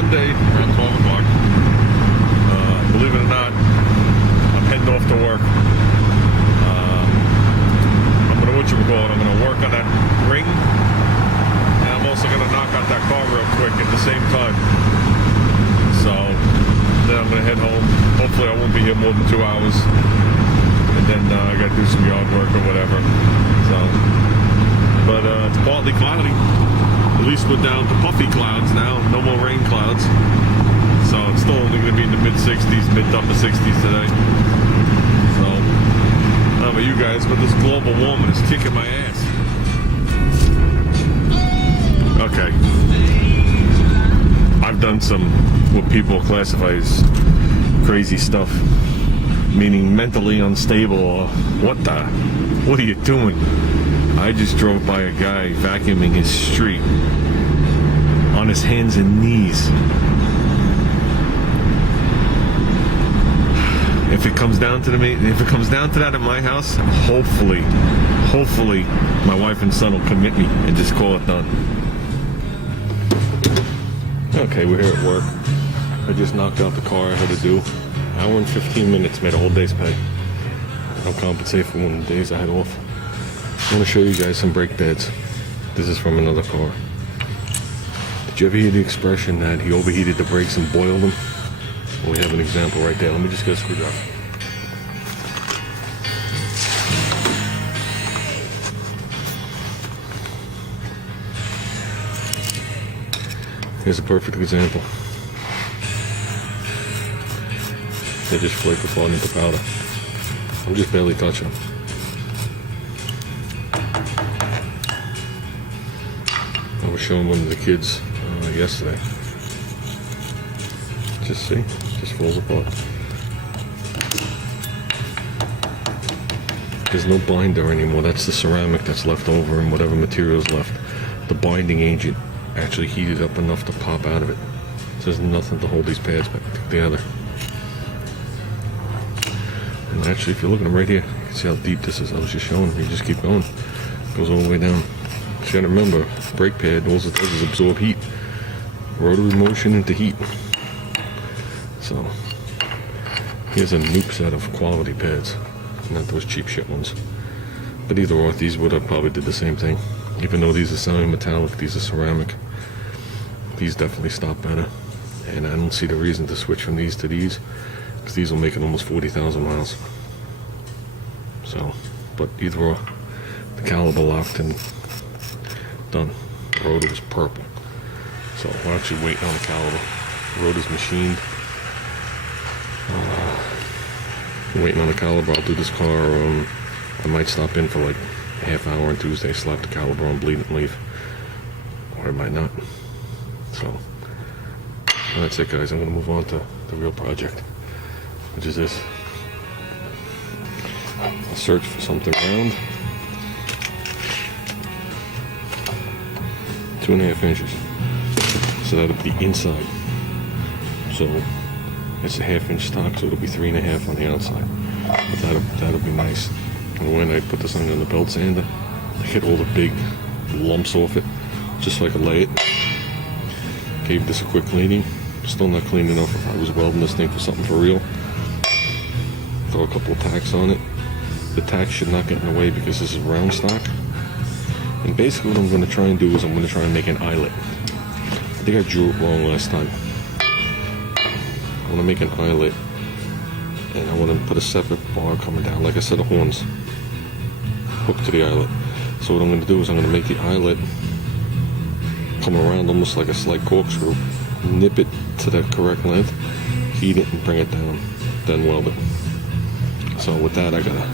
Monday around 12 o'clock. Believe it or not, I'm heading off to work. I'm going to, I'm going to work on that ring. And I'm also going to knock out that car real quick at the same time. So then I'm going to head home. Hopefully I won't be here more than 2 hours. And then I got to do some yard work or whatever. So, but it's partly cloudy. At least we're down to puffy clouds now. No more rain clouds. So it's still only going to be in the mid-60s, mid-upper 60s today. So, I don't know about you guys, but this global warming is kicking my ass. Okay. I've done some what people classify as crazy stuff, meaning mentally unstable or what are you doing? I just drove by a guy vacuuming his street on his hands and knees. If it comes down to that at my house, hopefully my wife and son will commit me and just call it done. Okay, we're here at work. I just knocked out the car I had to do. Hour and 15 minutes, made a whole day's pay. I'll compensate for one of the days I had off. I want to show you guys some brake pads. This is from another car. Did you ever hear the expression that he overheated the brakes and boiled them? Well, we have an example right there. Let me just get a screwdriver. Here's a perfect example. They just flake apart into powder. I'm just barely touching them. I was showing one of the kids yesterday. Just see, just falls apart. There's no binder anymore. That's the ceramic that's left over and whatever material's left. The binding agent actually heated up enough to pop out of it. So there's nothing to hold these pads back together. And actually, if you look at them right here, you can see how deep this is. I was just showing. You just keep going. It goes all the way down. So you gotta remember, brake pad, all it does is absorb heat. Rotary motion into heat. So, here's a noob set of quality pads. Not those cheap shit ones. But either or, these would have probably did the same thing. Even though these are semi-metallic, these are ceramic. These definitely stop better. And I don't see the reason to switch from these to these, because these will make it almost 40,000 miles. So, but either or, the caliber locked and done. The rotor was purple. So we're actually waiting on the caliber. The rotor's machined. Waiting on the caliber. I'll do this car. I might stop in for like a half hour on Tuesday, slap the caliber on, bleed it and leave. Or I might not. So that's it, guys. I'm going to move on to the real project, which is this. I'll search for something round. 2.5 inches. So that'll be inside. So it's a 1/2 inch stock, so it'll be 3.5 on the outside. But that'll be nice. And when I put this on the belt sander, I hit all the big lumps off it, just like I lay it. Gave this a quick cleaning. Still not clean enough if I was welding this thing for something for real. Throw a couple of tacks on it. The tacks should not get in the way because this is round stock. And basically what I'm going to try and do is I'm going to try and make an eyelet. I think I drew it wrong last time. I want to make an eyelet, and I want to put a separate bar coming down, like a set of horns, hooked to the eyelet. So what I'm going to do is I'm going to make the eyelet come around almost like a slight corkscrew, nip it to the correct length, heat it and bring it down, then weld it. So with that, I gotta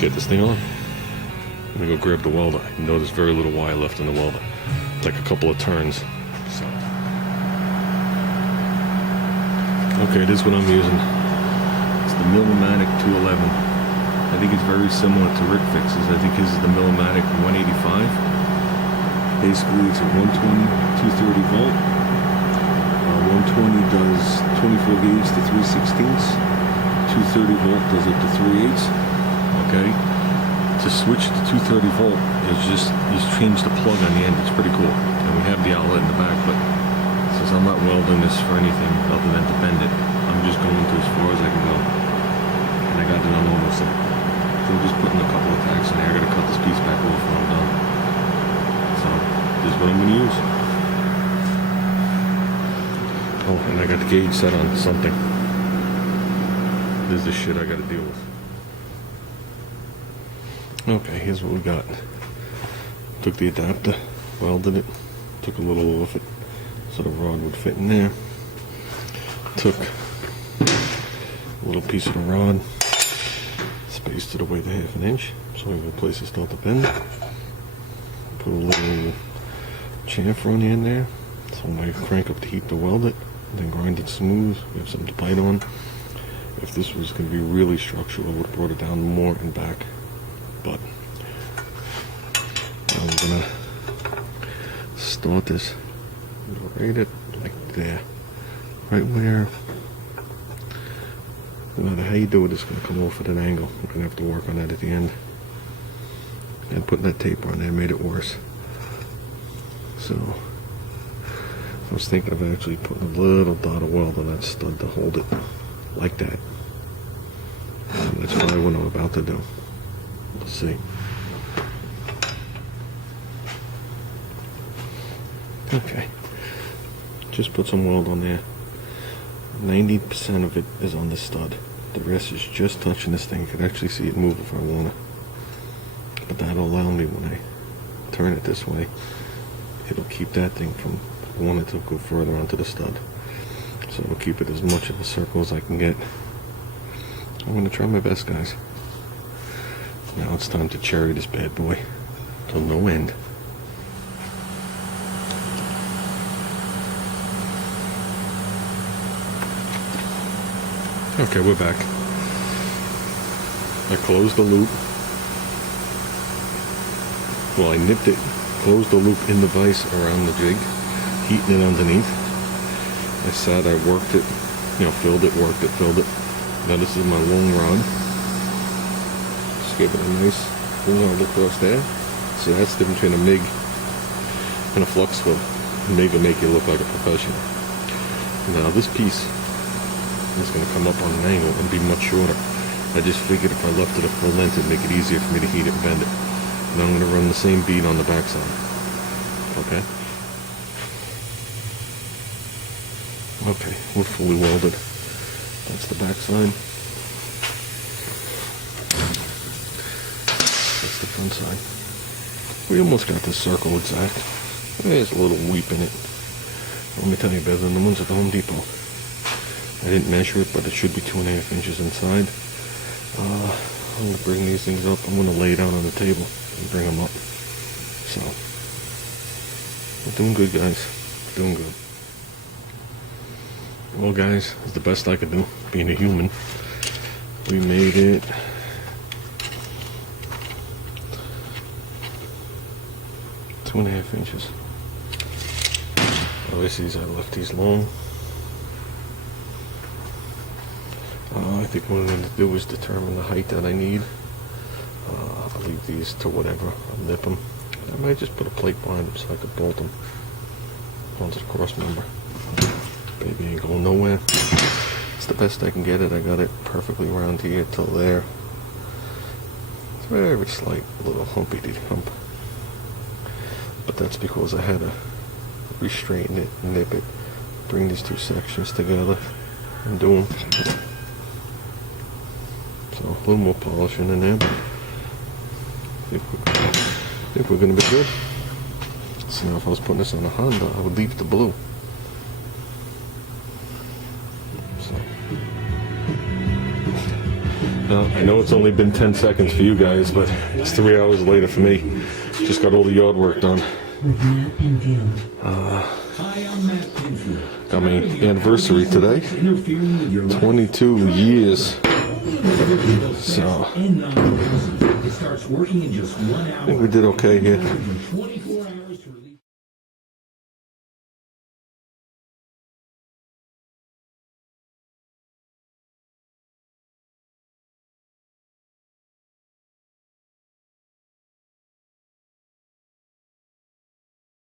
get this thing on. Let me go grab the welder. You know there's very little wire left in the welder, like a couple of turns. So. Okay, this is what I'm using. It's the Millmatic 211. I think it's very similar to Rick Fix's. I think his is the Millmatic 185. Basically, it's a 120, 230 volt. 120 does 24 gauge to 3/16. 230 volt does it to 3/8. Okay. To switch to 230 volt is just you change the plug on the end. It's pretty cool. And we have the outlet in the back, but so because I'm not welding this for anything other than to bend it. I'm just going to as far as I can go. And I got it on almost set. So I'm just putting a couple of tacks in there. I gotta cut this piece back off when I'm done. So this is what I'm gonna use. Oh, and I got the gauge set on something. This is the shit I gotta deal with. Okay, here's what we got. Took the adapter, welded it, took a little off it so the rod would fit in there. Took a little piece of the rod, spaced it away to 1/2 inch so we have a place to start to bend. Put a little chamfer on the end there so when I crank up the heat to weld it, then grind it smooth, we have something to bite on. If this was going to be really structural, I would have brought it down more and back. But I'm going to start this right at like there. Right where, no matter how you do it, it's going to come off at an angle. We're going to have to work on that at the end. And putting that tape on there made it worse. So I was thinking of actually putting a little dot of weld on that stud to hold it like that. And that's probably what I'm about to do. We'll see. Okay. Just put some weld on there. 90% of it is on the stud. The rest is just touching this thing. You can actually see it move if I want to. But that'll allow me when I turn it this way, it'll keep that thing from wanting to go further onto the stud. So it'll keep it as much of a circle as I can get. I'm going to try my best, guys. Now it's time to cherry this bad boy till no end. Okay, we're back. I closed the loop. Well, I nipped it, closed the loop in the vise around the jig, heating it underneath. I sat, I worked it, filled it, worked it, filled it. Now this is my long rod. Just give it a nice long across there. So that's the difference between a MIG and a flux core. MIG will make you look like a professional. Now this piece is going to come up on an angle and be much shorter. I just figured if I left it at full length, it'd make it easier for me to heat it and bend it. And I'm going to run the same bead on the backside. Okay? Okay, we're fully welded. That's the backside. That's the front side. We almost got this circle exact. There's a little weep in it. Let me tell you, better than the ones at the Home Depot. I didn't measure it, but it should be 2.5 inches inside. I'm going to bring these things up. I'm going to lay it out on the table and bring them up. So, we're doing good, guys. We're doing good. Well, guys, it's the best I could do, being a human. We made it. Two and a half inches. Obviously, I left these long. I think what I'm going to do is determine the height that I need. I'll leave these to whatever. I'll nip them. I might just put a plate behind them so I could bolt them onto the cross member. Baby ain't going nowhere. It's the best I can get it. I got it perfectly around here till there. It's very slight little humpy hump. But that's because I had to re-straighten it, nip it, bring these two sections together and do them. So a little more polishing in there. I think we're going to be good. So now if I was putting this on a Honda, I would leave the blue. So. Now, I know it's only been 10 seconds for you guys, but it's 3 hours later for me. Just got all the yard work done. Got my anniversary today. 22 years. So, I think we did okay here.